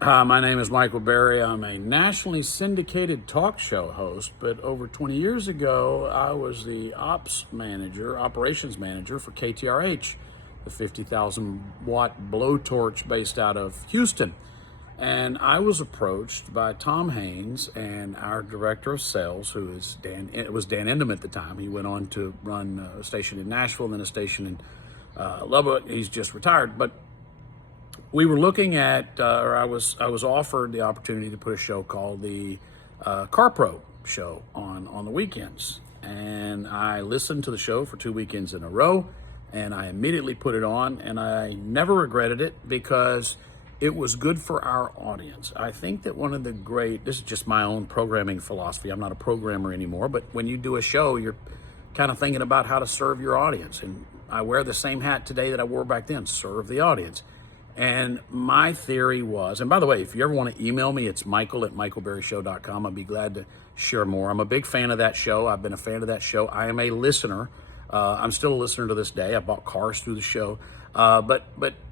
Hi, my name is Michael Berry. I'm a nationally syndicated talk show host, but over 20 years ago, I was the operations manager for KTRH, the 50,000 watt blowtorch based out of Houston. And I was approached by Tom Haynes and our director of sales, who is it was Dan Endem at the time. He went on to run a station in Nashville and then a station in Lubbock. He's just retired, but we were looking at, or I was offered the opportunity to put a show called the Car Pro show on the weekends, and I listened to the show for 2 weekends in a row, and I immediately put it on, and I never regretted it because it was good for our audience. I think that this is just my own programming philosophy. I'm not a programmer anymore, but when you do a show, you're kind of thinking about how to serve your audience, and I wear the same hat today that I wore back then: serve the audience. And my theory was, and by the way, if you ever want to email me, it's michael@michaelberryshow.com. I'd be glad to share more. I'm a big fan of that show. I've been a fan of that show. I am a listener. I'm still a listener to this day. I bought cars through the show. But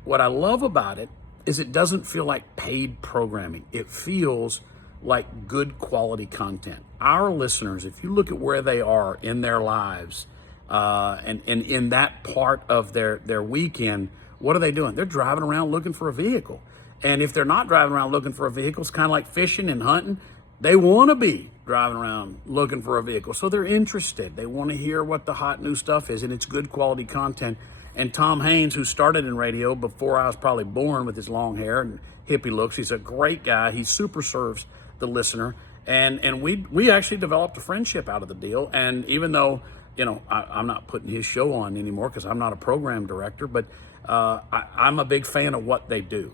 what I love about it is it doesn't feel like paid programming. It feels like good quality content. Our listeners, if you look at where they are in their lives, and in that part of their weekend, what are they doing? They're driving around looking for a vehicle. And if they're not driving around looking for a vehicle, it's kind of like fishing and hunting. They want to be driving around looking for a vehicle. So they're interested. They want to hear what the hot new stuff is, and it's good quality content. And Tom Haynes, who started in radio before I was probably born with his long hair and hippie looks, he's a great guy. He super serves the listener. And we actually developed a friendship out of the deal. And even though, I'm not putting his show on anymore because I'm not a program director, but I'm a big fan of what they do.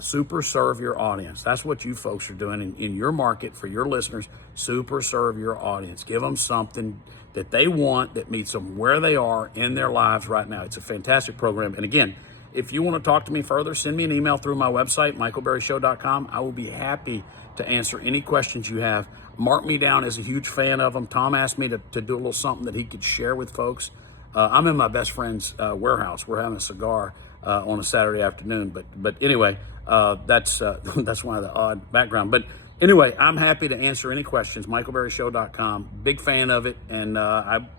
Super serve your audience. That's what you folks are doing in your market for your listeners. Super serve your audience. Give them something that they want that meets them where they are in their lives right now. It's a fantastic program. And again, if you want to talk to me further, send me an email through my website, michaelberryshow.com. I will be happy to answer any questions you have. Mark me down as a huge fan of them. Tom asked me to do a little something that he could share with folks. I'm in my best friend's warehouse. We're having a cigar on a Saturday afternoon. But anyway, that's one of the odd background. But anyway, I'm happy to answer any questions. michaelberryshow.com. Big fan of it, and I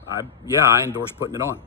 endorse putting it on.